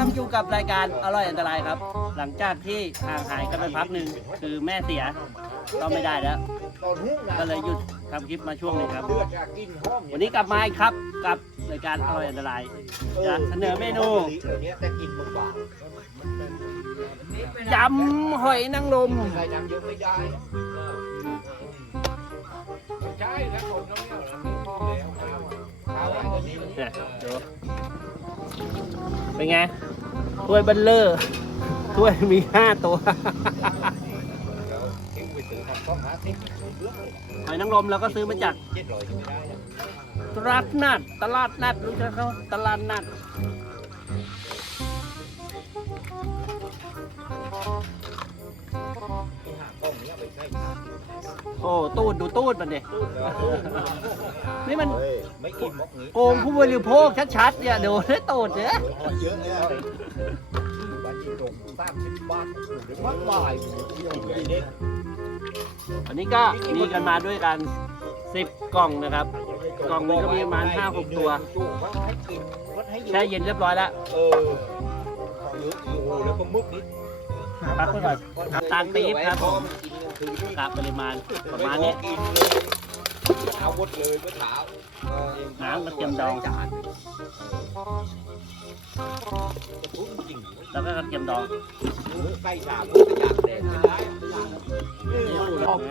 กำลังอยู่กับรายการอร่อยอันตรายครับ หลังจากที่ห่างหายกันไปพักหนึ่งคือแม่เสียก็ไม่ได้แล้ว ก็เลยหยุดทำคลิปมาช่วงหนึงครับ วันนี้กลับมาอีกครับกับรายการอร่อยอันตรายจะเสนอเมนูยำหอยนางรมใส่น้ำเยอะไม่ได้ใช่แล้วคนน้องเนี่ยเป็นไง ถ้วยเบัลเลอร์ถ้วยมีห้าตัวหอยนางรมเราก็ซื้อมาจากตลาดนัดตลาดนัดรู้จักเขาตลาดนัดที่หากล้องนี้ไปใช้ โอ้ตูดดูตูดมันดินี่มันไม่กินมกนี้โกงผู้บริโภคชัดๆเนี่ยดูได้ตูดเนี่ยเยอะเลยอะบ้านที่ตรงสามสิบบาทหรือว่าบ่ายกินเด็กวันนี้ก็มีกันมาด้วยกันสิบกล่องนะครับ กล่องนี้ก็มีประมาณห้าหกตัวให้กินวัดให้แช่เย็นเรียบร้อยแล้วเออเยอะโอ้โหแล้วก็มึกนิดพักไว้ก่อนน้ำตาลปี๊บครับผม กะปริมาณประมาณนี้กินเลยเอาหมดเลยเมื่อเช้าน้ำกระเทียมดองจานพูดจริงแล้วก็กระเทียมดองใกล้สามก็อยากแดงไม่ได้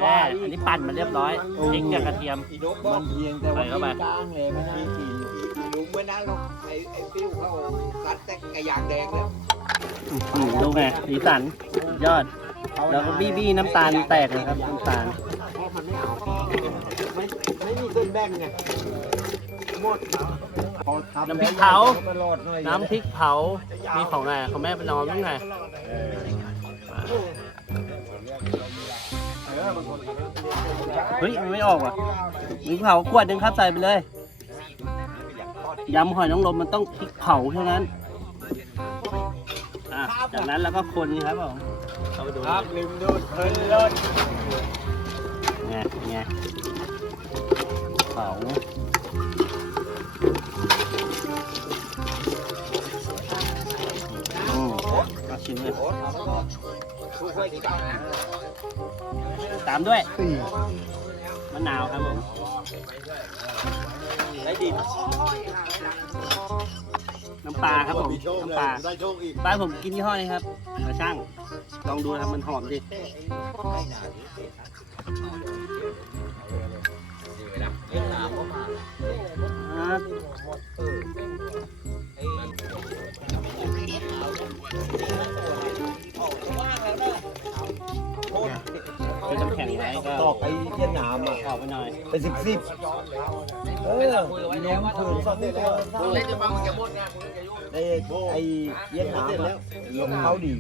แม่อันนี้ปั่นมาเรียบร้อยพริกกับกระเทียมอีนกบอมักนเพียงแต่ว่าใส่เข้าไปกลางเลยไม่น่ากินลุงไม่น่าหรอกไอ้ไอ้ฟิวเขาซัดแต่ไก่ยางแดงเนี่ยอืมดูไงสีสันสุดยอด แล้วก็บี้บี้น้ำตาลแตกเลยครับน้ำตาลไม่ไม่มีคนแบ่งไงหมดพอทำน้ำพริกเผาตลอดหน่อยน้ำพริกเผา มีของไหนของแม่ประนอมยังไงเออบางคนเฮ้ยมันไม่ออกว่ะพริกเผาขวดหนึ่งครับใส่ไปเลย ยำหอยนางรมมันต้องพริกเผาเท่านั้น อะ จากนั้นแล้วก็คนครับผม เข้าไปดูครับลืมดูดเพลินเลิศไงไงเผาอืมมาชิมเลยทุกคนกี่ตังค์นะตามด้วยมะนาวครับผม ได้ดิน น้ำปลาครับผมมีโชคเลยน้ำปลาได้โชคอีกปลาผมกินยี่ห้อนี้ครับปลาช่างลองดูนะครับมันหอมดิไม่น ตอกไอ้เยี่ยหนามอะออกไปหน่อยเป็นสิบสิบเออลงคืนสองตัวเล่นจะฟังมันจะหมดไงคุณจะยุ่งไอ้ไอ้เยี่ยหนามอะลงเขาดี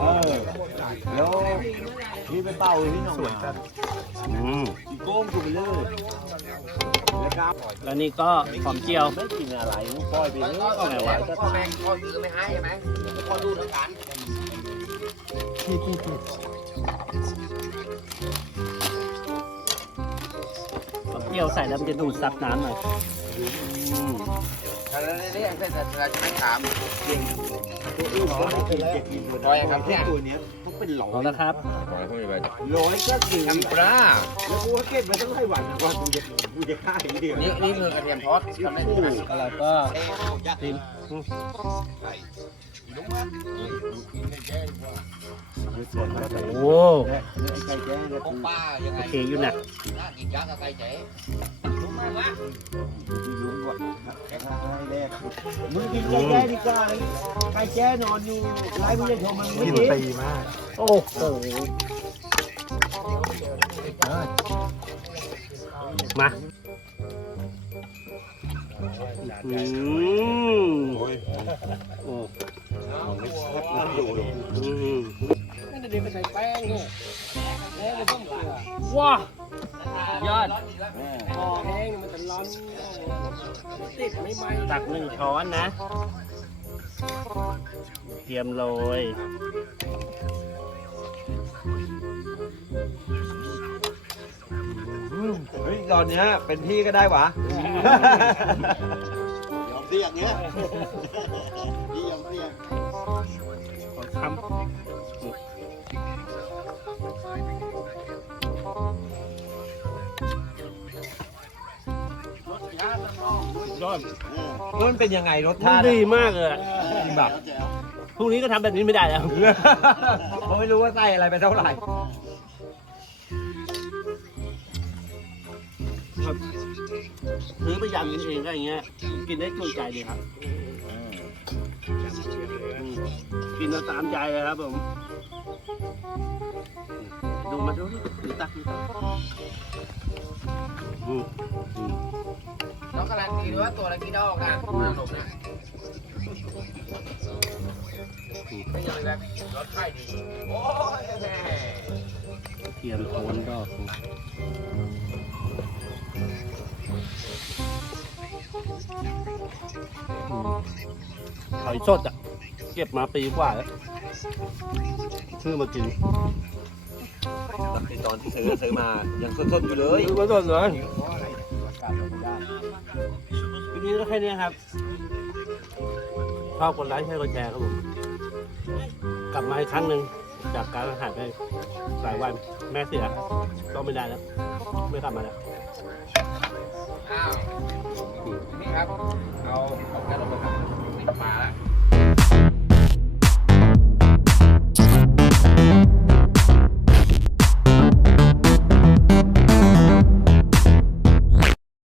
เออแล้วพี่ไปเป่าที่หนองหานอืมอีโก้งกูไปเลย แล้วครับแล้วนี่ก็หอมเจียวไม่กินอะไรมึงปล่อยไปเรื่อยไหนวะพ่อแม่พ่อซื้อไม่ให้ใช่ไหมพ่อดูทั้งการหอมเจียวใส่แล้วมันจะดูดซับน้ำหน่อย เราเรียกแต่เราจะไม่ถามตัวอื่นก็ไม่เป็นไรกินตัวตัวเนี้ยต้องเป็นหลอเอายละครับร้อยก็ถึงทำปลาแล้วกูก็เก็บมาตั้งหลายวันนะว่ากูจะกูจะฆ่าอีกเดียวนี่นี่คือกระเทียมทอดทำได้ที่ไหนแล้วก็ชิมอืมโอ้ไอ้ ไก่แจ้งเนี่ยของป้ายังไงโอเคอยู่นะน่ากินยักษ์กับไก่เจ๊รู้ไหมวะที่ลุงก่อนแรก มึงกินไก่แจ้ดีกว่าไก่แจ้นอนอยู่ไร้มึงจะชมมันไม่กินโอ้โหมาอืมโอ้อืมว้า ยอดพอแห้งมันจะร้อนติดไม่ไหมตักหนึ่งช้อนนะ เตรียมโรยเฮ้ยตอนเนี้ยเป็นพี่ก็ได้หวะยอมเสี่ยงเนี้ยพี่ยอมเสี่ยงอค แล้วมันเป็นยังไงรสมันชาติดีมากเลยอะจริงแบบพรุ่งนี้ก็ทำแบบนี้ไม่ได้แล้ว เพราะไม่รู้ว่าใส่อะไรไปเท่าไหร่ซื้อไปยำกินเองก็อย่างเงี้ย กินได้จุใจดีครับอืมกินแล้วตามใจเลยครับผมดูมาดูดิดูตักดูตักอืมอืม น้องการันตีด้วยว่าตัวละกี่ดอกนะน่าหลบนะไม่ยังแบบรถไฟดีโอ้ยแม่เทียมโคนก็อืมหอยสดอะ เก็บมาปีกว่าแล้วซื้อมากิน ตอนที่ซื้อซื้อมายังสดๆอยู่เลยคือมาสดเลยวันนี้ก็แค่นี้ครับชอบกดไลค์ใช้กดแชร์ครับผมกลับมาอีกครั้งหนึ่งจากการหายไปหลายวันแม่เสียก็ไม่ได้แล้ว ไม่กลับมาแล้วอ้าวนี่ครับ เอาเอาแก๊สลงไปครับมาแล้ว